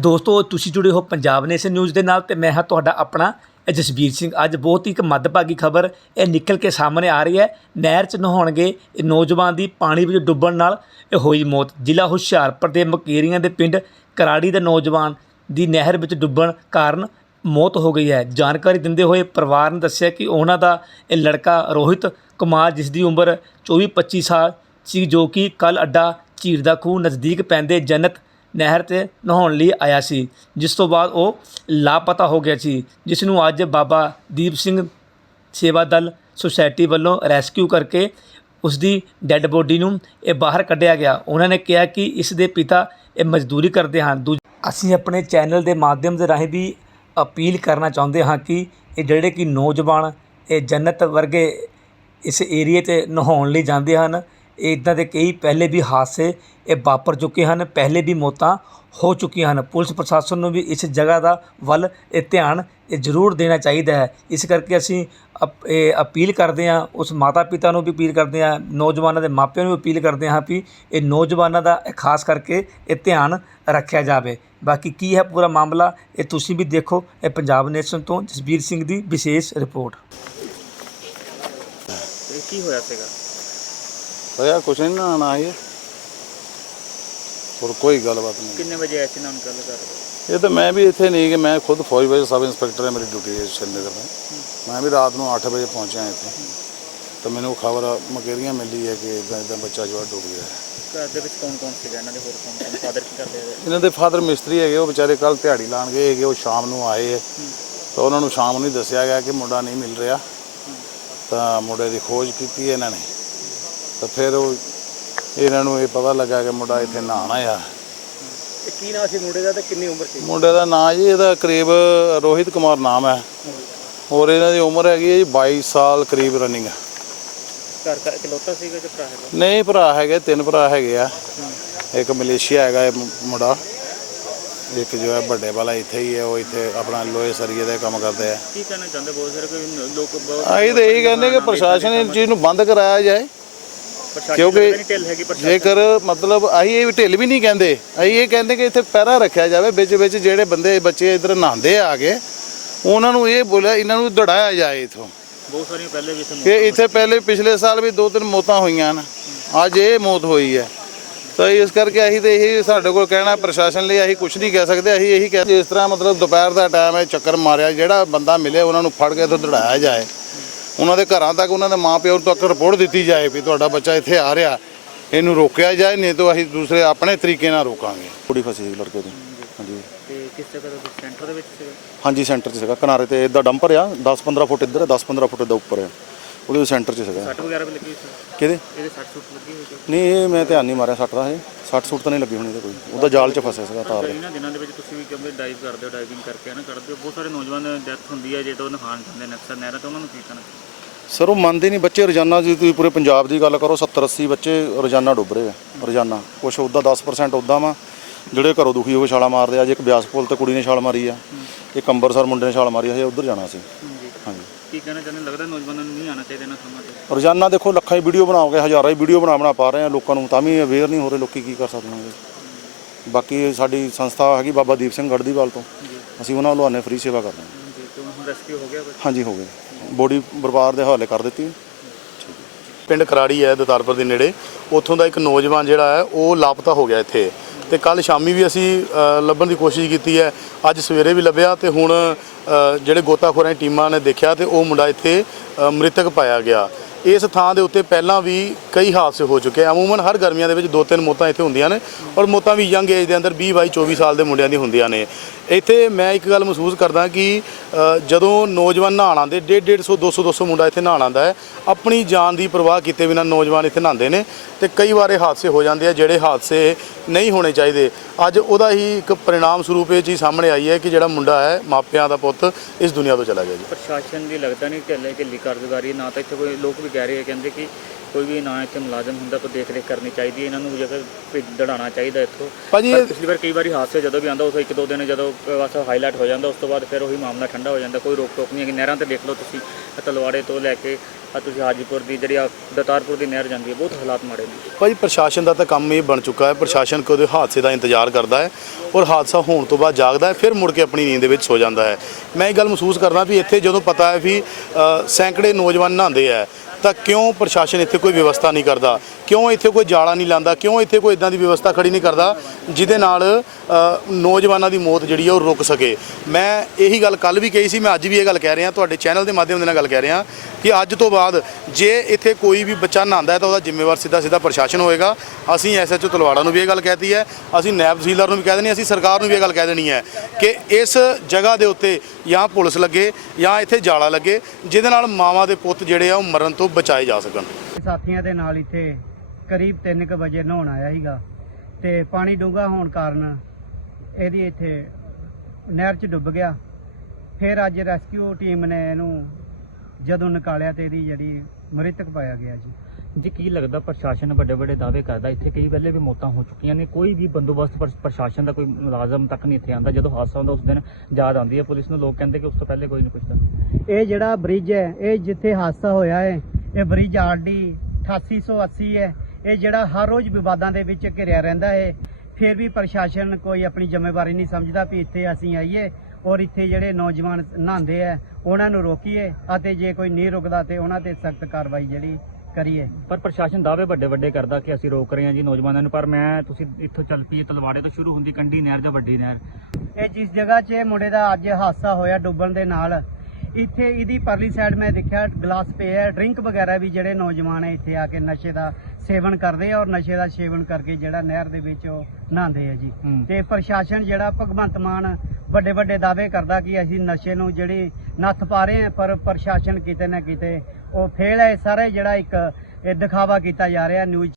ਦੋਸਤੋ, ਤੁਸੀਂ ਜੁੜੇ ਹੋ ਪੰਜਾਬ ਨੇਸ਼ਨ ਨਿਊਜ਼ ਦੇ ਨਾਲ ਤੇ ਮੈਂ ਹਾਂ ਤੁਹਾਡਾ ਆਪਣਾ ਜਸਬੀਰ ਸਿੰਘ। ਅੱਜ ਬਹੁਤ ਹੀ ਇੱਕ ਮੱਦਭਾਗੀ ਖਬਰ ਇਹ ਨਿਕਲ ਕੇ ਸਾਹਮਣੇ ਆ ਰਹੀ ਹੈ। ਨਹਿਰ 'ਚ ਨਹਾਉਣਗੇ ਇਹ ਨੌਜਵਾਨ ਦੀ ਪਾਣੀ ਵਿੱਚ ਡੁੱਬਣ ਨਾਲ ਇਹ ਹੋਈ ਮੌਤ। ਜ਼ਿਲ੍ਹਾ ਹੁਸ਼ਿਆਰਪੁਰ ਦੇ ਮਕੇਰੀਆਂ ਦੇ ਪਿੰਡ ਕਰਾੜੀ ਦੇ ਨੌਜਵਾਨ ਦੀ ਨਹਿਰ ਵਿੱਚ ਡੁੱਬਣ ਕਾਰਨ ਮੌਤ ਹੋ ਗਈ ਹੈ। ਜਾਣਕਾਰੀ ਦਿੰਦੇ ਹੋਏ ਪਰਿਵਾਰ ਨੇ ਦੱਸਿਆ ਕਿ ਉਹਨਾਂ ਦਾ ਇਹ ਲੜਕਾ ਰੋਹਿਤ ਕੁਮਾਰ, ਜਿਸ ਦੀ ਉਮਰ 24-25 ਸਾਲ ਸੀ, ਜੋ ਕਿ ਕੱਲ ਅੱਡਾ ਝੀਰ ਦਾ ਖੂਹ ਨਜ਼ਦੀਕ ਪੈਂਦੇ ਜਨਤ ਨਹਿਰ ਤੇ ਨਹਾਉਣ ਲਈ ਆਇਆ ਸੀ, ਜਿਸ ਤੋਂ ਬਾਅਦ ਉਹ ਲਾਪਤਾ ਹੋ ਗਿਆ ਸੀ, ਜਿਸ ਨੂੰ ਅੱਜ ਬਾਬਾ ਦੀਪ ਸਿੰਘ ਸੇਵਾ ਦਲ ਸੁਸਾਇਟੀ ਵੱਲੋਂ ਰੈਸਕਿਊ ਕਰਕੇ ਉਸ ਦੀ ਡੈੱਡ ਬੋਡੀ ਨੂੰ ਇਹ ਬਾਹਰ ਕੱਢਿਆ ਗਿਆ। ਉਹਨਾਂ ਨੇ ਕਿਹਾ ਕਿ ਇਸ ਦੇ ਪਿਤਾ ਇਹ ਮਜ਼ਦੂਰੀ ਕਰਦੇ ਹਨ। ਦੂਜ- ਅਸੀਂ ਆਪਣੇ ਚੈਨਲ ਦੇ ਮਾਧਿਅਮ ਦੇ ਰਾਹੀਂ ਵੀ ਅਪੀਲ ਕਰਨਾ ਚਾਹੁੰਦੇ ਹਾਂ ਕਿ ਇਹ ਜਿਹੜੇ ਕਿ ਨੌਜਵਾਨ ਇਹ ਜੰਨਤ ਵਰਗੇ ਇਸ ਏਰੀਏ ਤੇ ਨਹਾਉਣ ਲਈ ਜਾਂਦੇ ਹਨ ਇੱਦਾਂ ਦੇ ਕਈ ਪਹਿਲੇ ਵੀ ਹਾਦਸੇ ਇਹ ਵਾਪਰ ਚੁੱਕੇ ਹਨ, ਪਹਿਲੇ ਵੀ ਮੌਤਾਂ ਹੋ ਚੁੱਕੀਆਂ ਹਨ। ਪੁਲਿਸ ਪ੍ਰਸ਼ਾਸਨ ਨੂੰ ਵੀ ਇਸ ਜਗ੍ਹਾ ਦਾ ਵੱਲ ਇਹ ਧਿਆਨ ਇਹ ਜ਼ਰੂਰ ਦੇਣਾ ਚਾਹੀਦਾ ਹੈ। ਇਸ ਕਰਕੇ ਅਸੀਂ ਅਪ- ਇਹ ਅਪੀਲ ਕਰਦੇ ਹਾਂ, ਉਸ ਮਾਤਾ ਪਿਤਾ ਨੂੰ ਵੀ ਅਪੀਲ ਕਰਦੇ ਹਾਂ, ਨੌਜਵਾਨਾਂ ਦੇ ਮਾਪਿਆਂ ਨੂੰ ਵੀ ਅਪੀਲ ਕਰਦੇ ਹਾਂ ਵੀ ਇਹ ਨੌਜਵਾਨਾਂ ਦਾ ਇਹ ਖਾਸ ਕਰਕੇ ਇਹ ਧਿਆਨ ਰੱਖਿਆ ਜਾਵੇ। ਬਾਕੀ ਕੀ ਹੈ ਪੂਰਾ ਮਾਮਲਾ, ਇਹ ਤੁਸੀਂ ਵੀ ਦੇਖੋ ਇਹ ਪੰਜਾਬ ਨੇਸ਼ਨ ਤੋਂ ਜਸਬੀਰ ਸਿੰਘ ਦੀ ਵਿਸ਼ੇਸ਼ ਰਿਪੋਰਟ। ਇਹ ਕੀ ਹੋਇਆ ਸੀਗਾ? ਹੋਇਆ ਕੁਛ ਨਹੀਂ ਨਾ ਨਾ ਇਹ ਹੋਰ ਕੋਈ ਗੱਲਬਾਤ ਨਹੀਂ। ਕਿੰਨੇ ਵਜੇ ਆਏ ਸੀ ਨਾ ਗੱਲ ਕਰ ਰਹੇ ਇਹ ਤਾਂ ਮੈਂ ਵੀ ਇੱਥੇ ਨਹੀਂ ਕਿ ਮੈਂ ਖੁਦ ਫੌਜ ਵਜੇ ਸਬ ਇੰਸਪੈਕਟਰ ਹੈ ਮੇਰੀ ਡਿਊਟੀ ਹੈ ਸ਼੍ਰੀਨਗਰ में ਮੈਂ ਵੀ ਰਾਤ ਨੂੰ 8 ਵਜੇ ਪਹੁੰਚਿਆ ਇੱਥੇ। ਤਾਂ ਮੈਨੂੰ ਖਬਰ ਮਕੇਰੀਆਂ ਮਿਲੀ ਹੈ ਕਿ ਇਦਾਂ ਇਦਾਂ ਬੱਚਾ ਜੋ ਹੈ ਡੁੱਬ ਗਿਆ ਹੈ। ਘਰ ਦੇ ਵਿੱਚ ਕੌਣ ਕੌਣ ਸੀਗਾ? ਇਹਨਾਂ ਦੇ ਹੋਰ ਕੌਣ ਕੌਣ ਫਾਦਰ ਕੀ ਕਰਦੇ ਆ ਇਹਨਾਂ ਦੇ ਫਾਦਰ ਮਿਸਤਰੀ ਹੈਗੇ ਉਹ ਵਿਚਾਰੇ ਕੱਲ ਦਿਹਾੜੀ ਲਾਣ ਗਏ ਹੈਗੇ ਉਹ ਸ਼ਾਮ ਨੂੰ ਆਏ ਹੈ। ਤਾਂ ਉਹਨਾਂ ਨੂੰ ਸ਼ਾਮ ਨੂੰ ਹੀ ਦੱਸਿਆ ਗਿਆ ਕਿ ਮੁੰਡਾ ਨਹੀਂ ਮਿਲ ਰਿਹਾ। ਤਾਂ ਮੁੰਡੇ ਦੀ ਖੋਜ ਕੀਤੀ ਹੈ ਇਹਨਾਂ ਨੇ। ਤਾਂ ਫਿਰ ਉਹ ਇਹਨਾਂ ਨੂੰ ਇਹ ਪਤਾ ਲੱਗਾ ਕਿ ਮੁੰਡਾ ਇੱਥੇ ਆਇਆ ਇਹ ਕੀ ਨਾਮ ਸੀ ਮੁੰਡੇ ਦਾ ਤੇ ਕਿੰਨੀ ਉਮਰ ਸੀ? ਮੁੰਡੇ ਦਾ ਨਾਂ ਜੀ ਇਹਦਾ ਕਰੀਬ ਰੋਹਿਤ ਕੁਮਾਰ ਨਾਮ ਹੈ। ਔਰ ਇਹਨਾਂ ਦੀ ਉਮਰ ਹੈਗੀ ਹੈ ਜੀ 22 ਸਾਲ ਕਰੀਬ ਰਨਿੰਗ ਘਰ ਦਾ ਇਕਲੌਤਾ ਸੀਗਾ ਜਾਂ ਭਰਾ ਹੈਗਾ? ਨਹੀਂ ਭਰਾ ਹੈਗੇ ਤਿੰਨ ਭਰਾ ਹੈਗੇ ਆ। ਇੱਕ ਮਲੇਸ਼ੀਆ ਹੈਗਾ ਇਹ ਮੁ- ਮੁੰਡਾ। ਇੱਕ ਜੋ ਹੈ ਵੱਡੇ ਵਾਲਾ ਇੱਥੇ ਹੀ ਹੈ ਉਹ ਇੱਥੇ ਆਪਣਾ ਲੋਹੇ ਸਰੀਏ ਦਾ ਕੰਮ ਕਰਦੇ ਆ। ਕੀ ਕਹਿਣਾ ਚਾਹੁੰਦੇ ਬਹੁਤ ਸਾਰੇ ਕੋਈ ਲੋਕ ਬਹੁਤ ਅਸੀਂ ਤਾਂ ਇਹੀ ਕਹਿੰਦੇ ਕਿ ਪ੍ਰਸ਼ਾਸਨ ਇਸ ਚੀਜ਼ ਨੂੰ ਬੰਦ ਕਰਾਇਆ ਜਾਏ। ਕਿਉਂਕਿ ਜੇਕਰ ਮਤਲਬ ਅਸੀਂ ਇਹ ਢਿੱਲ ਵੀ ਨਹੀਂ ਕਹਿੰਦੇ ਅਸੀਂ ਇਹ ਕਹਿੰਦੇ ਕਿ ਇੱਥੇ ਪਹਿਰਾ ਰੱਖਿਆ ਜਾਵੇ ਵਿੱਚ ਵਿੱਚ ਜਿਹੜੇ ਬੰਦੇ ਬੱਚੇ ਇੱਧਰ ਨਹਾਉਂਦੇ ਆ ਕੇ ਉਹਨਾਂ ਨੂੰ ਇਹ ਬੋਲਿਆ ਇਹਨਾਂ ਨੂੰ ਦੜਾਇਆ ਜਾਏ ਇਥੋਂ। ਬਹੁਤ ਸਾਰੀਆਂ ਪਹਿਲੇ ਵੀ ਕਿ ਇੱਥੇ ਪਹਿਲੇ ਪਿਛਲੇ ਸਾਲ ਵੀ ਦੋ ਤਿੰਨ ਮੌਤਾਂ ਹੋਈਆਂ ਨੇ ਅੱਜ ਇਹ ਮੌਤ ਹੋਈ ਹੈ। ਤਾਂ ਇਸ ਕਰਕੇ ਅਸੀਂ ਤੇ ਇਹੀ ਸਾਡੇ ਕੋਲ ਕਹਿਣਾ ਪ੍ਰਸ਼ਾਸਨ ਲਈ ਅਸੀਂ ਕੁਝ ਨਹੀਂ ਕਹਿ ਸਕਦੇ ਅਸੀਂ ਇਹੀ ਕਹਿ ਜਿਸ ਤਰ੍ਹਾਂ ਮਤਲਬ ਦੁਪਹਿਰ ਦਾ ਟਾਈਮ ਹੈ ਚੱਕਰ ਮਾਰਿਆ ਜਿਹੜਾ ਬੰਦਾ ਮਿਲੇ ਉਹਨਾਂ ਨੂੰ ਫੜ ਕੇ ਇੱਥੋਂ ਦੜਾਇਆ ਜਾਏ। ਉਹਨਾਂ ਦੇ ਘਰਾਂ ਤੱਕ ਉਹਨਾਂ ਦੇ ਮਾਪਿਆਂ ਤੱਕ ਰਿਪੋਰਟ ਦਿੱਤੀ ਜਾਏ ਵੀ ਤੁਹਾਡਾ ਬੱਚਾ ਇੱਥੇ ਆ ਰਿਹਾ ਇਹਨੂੰ ਰੋਕਿਆ ਜਾਏ ਨਹੀਂ ਤਾਂ ਅਸੀਂ ਦੂਸਰੇ ਆਪਣੇ ਤਰੀਕੇ ਨਾਲ ਰੋਕਾਂਗੇ। ਕੁੜੀ ਫਸੀ ਸੀ ਲੜਕੇ ਦੀ। ਹਾਂਜੀ। ਤੇ ਕਿਸ ਜਗ੍ਹਾ ਦਾ ਸੈਂਟਰ ਦੇ ਵਿੱਚ ਸੀਗਾ? ਹਾਂਜੀ ਸੈਂਟਰ 'ਚ ਸੀਗਾ। ਕਿਨਾਰੇ ਤੇ ਇਦਾਂ ਡੰਪਰ ਆ 10-15 ਫੁੱਟ ਇੱਧਰ ਹੈ 10-15 ਫੁੱਟ ਦਾ ਉੱਪਰ ਆ ਉਹਦੇ ਸੈਂਟਰ 'ਚ ਸੀਗਾ। ਸੱਟ ਵਗੈਰਾ ਵੀ ਲੱਗੀ ਸੀ? ਕਿਹਦੇ? ਇਹਦੇ ਸੱਟ ਸੁੱਟ ਲੱਗੀ ਹੋਈ ਸੀ? ਨਹੀਂ ਇਹ ਮੈਂ ਧਿਆਨ ਨਹੀਂ ਮਾਰਿਆ ਸੱਟ ਦਾ ਇਹ। 60 ਸੁੱਟ ਤਾਂ ਨਹੀਂ ਲੱਗੀ ਹੋਣੀ ਇਹਦੇ ਕੋਈ। ਉਹਦਾ ਜਾਲ 'ਚ ਫਸਿਆ ਸੀਗਾ ਤਾਰ ਦੇ। ਇਹਨਾਂ ਦਿਨਾਂ ਦੇ ਵਿੱਚ ਤੁਸੀਂ ਵੀ ਕਹਿੰਦੇ ਡਾਈਵ ਕਰਦੇ ਹੋ ਡਾਈਵਿੰਗ ਕਰਕੇ ਨਾ ਕਰਦੇ ਹੋ ਬਹੁਤ ਸਾਰੇ ਨੌਜਵਾਨ ਡੈਥ ਹੁੰਦੀ ਹੈ ਜਦੋਂ ਨਹਾਉਣ ਜਾਂਦੇ ਨੇ ਅਕਸਰ ਨਹਿਰਾਂ ਤੇ ਉਹਨਾਂ ਨੂੰ ਕੀ ਕਰਨਾ ਸਰ ਉਹ ਮੰਨਦੇ ਨਹੀਂ ਬੱਚੇ ਰੋਜ਼ਾਨਾ ਜੇ ਤੁਸੀਂ ਪੂਰੇ ਪੰਜਾਬ ਦੀ ਗੱਲ ਕਰੋ 70-80 ਬੱਚੇ ਰੋਜ਼ਾਨਾ ਡੁੱਬ ਰਹੇ ਆ ਰੋਜ਼ਾਨਾ। ਕੁਛ ਉੱਦਾਂ 10% ਉੱਦਾਂ ਵਾ ਜਿਹੜੇ ਘਰੋਂ ਦੁਖੀ ਹੋ ਕੇ ਛਾਲਾ ਮਾਰਦੇ ਆ। ਅੱਜ ਇੱਕ ਬਿਆਸ ਪੁਲ ਤੇ ਕੁੜੀ ਨੇ ਛਾਲ ਮਾਰੀ ਆ ਇੱਕ ਅੰਬਰਸਰ ਮੁੰਡੇ ਨੇ ਛਾਲ ਮਾਰੀ ਆ ਹਜੇ ਉੱਧਰ ਜਾਣਾ ਸੀ। ਜੀ ਕੀ ਕਹਿਣਾ ਚਾਹੁੰਦੇ ਲੱਗਦਾ ਨੌਜਵਾਨਾਂ ਨੂੰ ਨਹੀਂ ਆਉਣਾ ਚਾਹੀਦਾ ਇਹਨਾਂ ਥਾਵਾਂ ਤੇ। ਰੋਜ਼ਾਨਾ ਦੇਖੋ ਲੱਖਾਂ ਹੀ ਵੀਡੀਓ ਬਣਾਓਗੇ ਹਜ਼ਾਰਾਂ ਹੀ ਵੀਡੀਓ ਬਣਾ ਬਣਾ ਪਾ ਰਹੇ ਆ ਲੋਕਾਂ ਨੂੰ ਤਾਂ ਵੀ ਅਵੇਅਰ ਨਹੀਂ ਹੋ ਰਹੇ ਲੋਕੀ ਕੀ ਕਰ ਸਕਦੇ ਨੇ ਬਾਕੀ ਸਾਡੀ ਸੰਸਥਾ ਹੈਗੀ ਬਾਬਾ ਦੀਪ ਸਿੰਘ ਗੜਦੀਵਾਲ ਤੋਂ। ਅਸੀਂ ਉਹਨਾਂ ਵੱਲੋਂ ਆਨੇ ਫ੍ਰੀ ਸੇਵਾ ਕਰਦੇ ਹਾਂ। ਜੀ ਤੇ ਹੁਣ ਰੈਸਕਿਊ ਹੋ ਗਿਆ ਕੁਛ? ਹਾਂਜੀ ਹੋ ਗਏ ਬੋਡੀ ਪਰਿਵਾਰ ਦੇ ਹਵਾਲੇ ਕਰ ਦਿੱਤੀ ਪਿੰਡ ਕਰਾੜੀ ਹੈ ਦਤਾਰਪੁਰ ਦੇ ਨੇੜੇ। ਉੱਥੋਂ ਦਾ ਇੱਕ ਨੌਜਵਾਨ ਜਿਹੜਾ ਹੈ ਉਹ ਲਾਪਤਾ ਹੋ ਗਿਆ ਇੱਥੇ। ਤੇ ਕੱਲ ਸ਼ਾਮੀ ਵੀ ਅਸੀਂ ਲੱਭਣ ਦੀ ਕੋਸ਼ਿਸ਼ ਕੀਤੀ ਹੈ। ਅੱਜ ਸਵੇਰੇ ਵੀ ਲੱਭਿਆ ਤੇ ਹੁਣ ਜਿਹੜੇ ਗੋਤਾਖੋਰਾਂ ਦੀ ਟੀਮਾਂ ਨੇ ਦੇਖਿਆ ਤੇ ਉਹ ਮੁੰਡਾ ਇੱਥੇ ਮ੍ਰਿਤਕ ਪਾਇਆ ਗਿਆ। ਇਸ ਥਾਂ ਦੇ ਉੱਤੇ ਪਹਿਲਾਂ ਵੀ ਕਈ ਹਾਦਸੇ ਹੋ ਚੁੱਕੇ ਆ। ਅਮੂਮਨ ਹਰ ਗਰਮੀਆਂ ਦੇ ਵਿੱਚ ਦੋ ਤਿੰਨ ਮੌਤਾਂ ਇੱਥੇ ਹੁੰਦੀਆਂ ਨੇ ਔਰ ਮੌਤਾਂ ਵੀ ਯੰਗ ਏਜ ਦੇ ਅੰਦਰ 20 22 24 ਸਾਲ ਦੇ ਮੁੰਡਿਆਂ ਦੀ ਹੁੰਦੀਆਂ ਨੇ। ਇੱਥੇ ਮੈਂ ਇੱਕ ਗੱਲ ਮਹਿਸੂਸ ਕਰਦਾ ਕਿ ਜਦੋਂ ਨੌਜਵਾਨ ਨਹਾਉਣ ਆਉਂਦੇ 1.5 150 200 200 ਮੁੰਡਾ ਇੱਥੇ ਨਹਾਉਣ ਆਉਂਦਾ ਹੈ। ਆਪਣੀ ਜਾਨ ਦੀ ਪਰਵਾਹ ਕੀਤੇ ਬਿਨਾਂ ਨੌਜਵਾਨ ਇੱਥੇ ਨਹਾਉਂਦੇ ਨੇ ਤੇ ਕਈ ਵਾਰ ਇਹ ਹਾਦਸੇ ਹੋ ਜਾਂਦੇ ਆ ਜਿਹੜੇ ਹਾਦਸੇ ਨਹੀਂ ਹੋਣੇ ਚਾਹੀਦੇ। ਅੱਜ ਉਹਦਾ ਹੀ ਇੱਕ ਪਰਿਣਾਮ ਸਰੂਪ ਇਹ ਚੀਜ਼ ਸਾਹਮਣੇ ਆਈ ਹੈ ਕਿ ਜਿਹੜਾ ਮੁੰਡਾ ਹੈ, ਮਾਪਿਆਂ ਦਾ ਪੁੱਤ ਇਸ ਦੁਨੀਆ ਤੋਂ ਚਲਾ ਗਿਆ ਜੀ। ਪ੍ਰਸ਼ਾਸਨ ਦੀ ਲੱਗਦਾ ਨਹੀਂ ਢਿੱਲ ਹੈ ਕਿ ਕਾਰਗੁਜ਼ਾਰੀ ਨਾ ਤਾਂ ਇੱਥੇ ਕੋਈ ਲੋਕ ਵੀ ਕਹਿ ਰਹੇ ਹੈ ਕਹਿੰਦੇ ਕਿ ਕੋਈ ਵੀ ਨਾ ਇੱਥੇ ਮੁਲਾਜ਼ਮ ਹੁੰਦਾ ਕੋਈ ਦੇਖ ਰੇਖ ਕਰਨੀ ਚਾਹੀਦੀ ਹੈ ਇਹਨਾਂ ਨੂੰ ਜਗ੍ਹਾ ਭੇਜ ਦੜਾਉਣਾ ਚਾਹੀਦਾ ਇੱਥੋਂ। ਭਾਜੀ ਪਰ ਇਹ ਪਿਛਲੀ ਵਾਰ ਕਈ ਵਾਰੀ ਹਾਦਸੇ ਜਦੋਂ ਵੀ ਆਉਂਦਾ ਉਸ ਇੱਕ ਦੋ ਦਿਨ ਜਦੋਂ ਬਸ ਹਾਈਲਾਈਟ ਹੋ ਜਾਂਦਾ ਉਸ ਤੋਂ ਬਾਅਦ ਫਿਰ ਉਹੀ ਮਾਮਲਾ ਠੰਡਾ ਹੋ ਜਾਂਦਾ ਕੋਈ ਰੋਕ ਟੋਕ ਨਹੀਂ ਹੈਗੀ। ਨਹਿਰਾਂ ਤੇ ਦੇਖ ਲਓ ਤੁਸੀਂ ਆਹ ਤਲਵਾੜੇ ਤੋਂ ਲੈ ਕੇ ਆ ਤੁਸੀਂ ਹਾਜੀਪੁਰ ਦੀ ਜਿਹੜੀ ਆ ਦਤਾਰਪੁਰ ਦੀ ਨਹਿਰ ਜਾਂਦੀ ਹੈ ਬਹੁਤ ਹਾਲਾਤ ਮਾੜੇ ਨੇ। ਭਾਜੀ ਪ੍ਰਸ਼ਾਸਨ ਦਾ ਤਾਂ ਕੰਮ ਇਹ ਬਣ ਚੁੱਕਾ ਹੈ ਪ੍ਰਸ਼ਾਸਨ ਕਦੇ ਹਾਦਸੇ ਦਾ ਇੰਤਜ਼ਾਰ ਕਰਦਾ ਹੈ ਔਰ ਹਾਦਸਾ ਹੋਣ ਤੋਂ ਬਾਅਦ ਜਾਗਦਾ ਹੈ ਫਿਰ ਮੁੜ ਕੇ ਆਪਣੀ ਨੀਂਦ ਦੇ ਵਿੱਚ ਸੋ ਜਾਂਦਾ ਹੈ। ਮੈਂ ਇਹ ਗੱਲ ਮਹਿਸੂਸ ਕਰਦਾ ਵੀ ਇੱਥੇ ਜਦੋਂ ਪਤਾ ਹੈ ਵੀ ਅ, ਸੈਂਕੜੇ ਨੌਜਵਾਨ ਨਹਾਉਂਦੇ ਆ ਤਾਂ ਕਿਉਂ ਪ੍ਰਸ਼ਾਸਨ ਇੱਥੇ ਕੋਈ ਵਿਵਸਥਾ ਨਹੀਂ ਕਰਦਾ? ਕਿਉਂ ਇੱਥੇ ਕੋਈ ਜਾਲਾ ਨਹੀਂ ਲਾਉਂਦਾ ਕਿਉਂ ਇੱਥੇ ਕੋਈ ਇਦਾਂ ਦੀ ਵਿਵਸਥਾ ਖੜੀ ਨਹੀਂ ਕਰਦਾ ਜਿਹਦੇ ਨਾਲ ਨੌਜਵਾਨਾਂ ਦੀ ਮੌਤ ਜਿਹੜੀ ਆ ਉਹ ਰੁਕ ਸਕੇ? ਮੈਂ ਇਹੀ ਗੱਲ ਕੱਲ ਵੀ ਕਹੀ ਸੀ, ਮੈਂ ਅੱਜ ਵੀ ਇਹ ਗੱਲ ਕਹਿ ਰਿਹਾ, ਤੁਹਾਡੇ ਚੈਨਲ ਦੇ ਮਾਧਿਅਮ ਦੇ ਨਾਲ ਗੱਲ ਕਹਿ ਰਿਹਾ ਕਿ ਅੱਜ ਤੋਂ ਬਾਅਦ ਜੇ ਇੱਥੇ ਕੋਈ ਵੀ ਬੱਚਾ ਨਹਾਉਂਦਾ ਹੈ ਤਾਂ ਉਹਦਾ ਜ਼ਿੰਮੇਵਾਰ ਸਿੱਧਾ ਸਿੱਧਾ ਪ੍ਰਸ਼ਾਸਨ ਹੋਏਗਾ। ਅਸੀਂ ਐਸਐਚਓ ਤਲਵਾੜਾ ਨੂੰ ਵੀ ਇਹ ਗੱਲ ਕਹਿਤੀ ਹੈ, ਅਸੀਂ ਨਾਇਬ ਤਹਿਸੀਲਦਾਰ ਨੂੰ ਵੀ ਕਹਿ ਦੇਣੀ ਅਸੀਂ ਸਰਕਾਰ ਨੂੰ ਵੀ ਇਹ ਗੱਲ ਕਹਿ ਦੇਣੀ ਹੈ ਕਿ ਇਸ ਜਗ੍ਹਾ ਦੇ ਉੱਤੇ ਜਾਂ ਪੁਲਿਸ ਲੱਗੇ ਜਾਂ ਇੱਥੇ ਜਾਲਾ ਲੱਗੇ, ਜਿਹਦੇ ਨਾਲ ਮਾਵਾਂ ਦੇ ਪੁੱਤ ਜਿਹੜੇ ਆ ਉਹ ਮਰਨ ਤੋਂ ਬਚਾਏ ਜਾ ਸਕਣ। ਸਾਥੀਆਂ ਦੇ ਨਾਲ ਇੱਥੇ ਕਰੀਬ 3:00 ਵਜੇ ਨਹਾਉਣ ਆਇਆ ਸੀਗਾ ਤੇ ਪਾਣੀ ਡੂੰਘਾ ਹੋਣ ਕਾਰਨ ਇਹਦੀ ਇੱਥੇ ਨਹਿਰ 'ਚ ਡੁੱਬ ਗਿਆ। ਫਿਰ ਅੱਜ ਰੈਸਕਿਊ ਟੀਮ ਨੇ ਇਹਨੂੰ ਜਦੋਂ ਨਿਕਾਲਿਆ ਤੇ ਇਹਦੀ ਜਿਹੜੀ ਮ੍ਰਿਤਕ ਪਾਇਆ ਗਿਆ ਜੀ। ਜੀ ਕੀ ਲੱਗਦਾ ਪ੍ਰਸ਼ਾਸਨ ਵੱਡੇ ਵੱਡੇ ਦਾਅਵੇ ਕਰਦਾ? ਇੱਥੇ ਕਈ ਪਹਿਲੇ ਵੀ ਮੌਤਾਂ ਹੋ ਚੁੱਕੀਆਂ ਨੇ। ਕੋਈ ਵੀ ਬੰਦੋਬਸਤ ਪਰ- ਪ੍ਰਸ਼ਾਸਨ ਦਾ ਕੋਈ ਮੁਲਾਜ਼ਮ ਤੱਕ ਨਹੀਂ ਇੱਥੇ ਆਂਦਾ। ਜਦੋਂ ਹਾਦਸਾ ਹੁੰਦਾ ਉਸ ਦਿਨ ਯਾਦ ਆਉਂਦੀ ਹੈ। ਪੁਲਿਸ ਨੂੰ ਲੋਕ ਕਹਿੰਦੇ ਕਿ ਉਸ ਤੋਂ ਪਹਿਲੇ ਕੋਈ ਨਹੀਂ ਪੁੱਛਦਾ। ਇਹ ਜਿਹੜਾ ਬ੍ਰਿਜ ਹੈ ਇਹ ਜਿੱਥੇ ਹਾਦਸਾ ਹੋਇਆ ਹੈ ਇਹ ਬ੍ਰਿਜ ਆਰਡੀ 8880 ਹੈ। ਇਹ ਜਿਹੜਾ ਹਰ ਰੋਜ਼ ਵਿਵਾਦਾਂ ਦੇ ਵਿੱਚ ਘਿਰਿਆ ਰਹਿੰਦਾ ਹੈ। ਫਿਰ ਵੀ ਪ੍ਰਸ਼ਾਸਨ ਕੋਈ ਆਪਣੀ ਜ਼ਿੰਮੇਵਾਰੀ ਨਹੀਂ ਸਮਝਦਾ ਵੀ ਇੱਥੇ ਅਸੀਂ ਆਈਏ ਔਰ ਇੱਥੇ ਜਿਹੜੇ ਨੌਜਵਾਨ ਨਹਾਉਂਦੇ ਆ ਉਹਨਾਂ ਨੂੰ ਰੋਕੀਏ ਅਤੇ ਜੇ ਕੋਈ ਨਹੀਂ ਰੁਕਦਾ ਤੇ ਉਹਨਾਂ ਤੇ ਸਖਤ ਕਾਰਵਾਈ ਜਿਹੜੀ ਕਰੀਏ। ਪਰ ਪ੍ਰਸ਼ਾਸਨ ਦਾਅਵੇ ਵੱਡੇ ਵੱਡੇ ਕਰਦਾ ਕਿ ਅਸੀਂ ਰੋਕ ਰਹੇ ਹਾਂ ਜੀ ਨੌਜਵਾਨਾਂ ਨੂੰ ਪਰ ਮੈਂ ਤੁਸੀਂ ਇੱਥੋਂ ਚੱਲ ਪਈ ਤਲਵਾੜੇ ਤੋਂ ਸ਼ੁਰੂ ਹੁੰਦੀ ਕੰਢੀ ਨਹਿਰ ਜਾਂ ਵੱਡੀ ਨਹਿਰ। ਇਹ ਜਿਸ ਜਗ੍ਹਾ 'ਚ ਇਹ ਮੁੰਡੇ ਦਾ ਅੱਜ ਹਾਦਸਾ ਹੋਇਆ ਡੁੱਬਣ ਦੇ ਨਾਲ ਇੱਥੇ ਇਹਦੀ ਪਰਲੀ ਸਾਈਡ ਮੈਂ ਦੇਖਿਆ ਗਲਾਸ ਪਏ ਹੈ ਡਰਿੰਕ ਵਗੈਰਾ ਵੀ ਜਿਹੜੇ ਨੌਜਵਾਨ ਹੈ ਇੱਥੇ ਆ ਕੇ ਨਸ਼ੇ ਦਾ ਸੇਵਨ ਕਰਦੇ ਆ ਔਰ ਨਸ਼ੇ ਦਾ ਸੇਵਨ ਕਰਕੇ ਜਿਹੜਾ ਨਹਿਰ ਦੇ ਵਿੱਚ ਉਹ ਨਹਾਉਂਦੇ ਆ ਜੀ। ਤੇ ਪ੍ਰਸ਼ਾਸਨ ਜਿਹੜਾ ਭਗਵੰਤ ਮਾਨ ਵੱਡੇ ਵੱਡੇ ਦਾਅਵੇ ਕਰਦਾ ਕਿ ਅਸੀਂ ਨਸ਼ੇ ਨੂੰ ਜਿਹੜੀ ਨੱਥ ਪਾ ਰਹੇ ਹਾਂ ਪਰ ਪ੍ਰਸ਼ਾਸਨ ਕਿਤੇ ਨਾ ਕਿਤੇ ਉਹ ਫੇਲ ਹੈ ਸਾਰੇ ਜਿਹੜਾ ਇੱਕ ਇਹ ਦਿਖਾਵਾ ਕੀਤਾ ਜਾ ਰਿਹਾ ਨਿਊਜ਼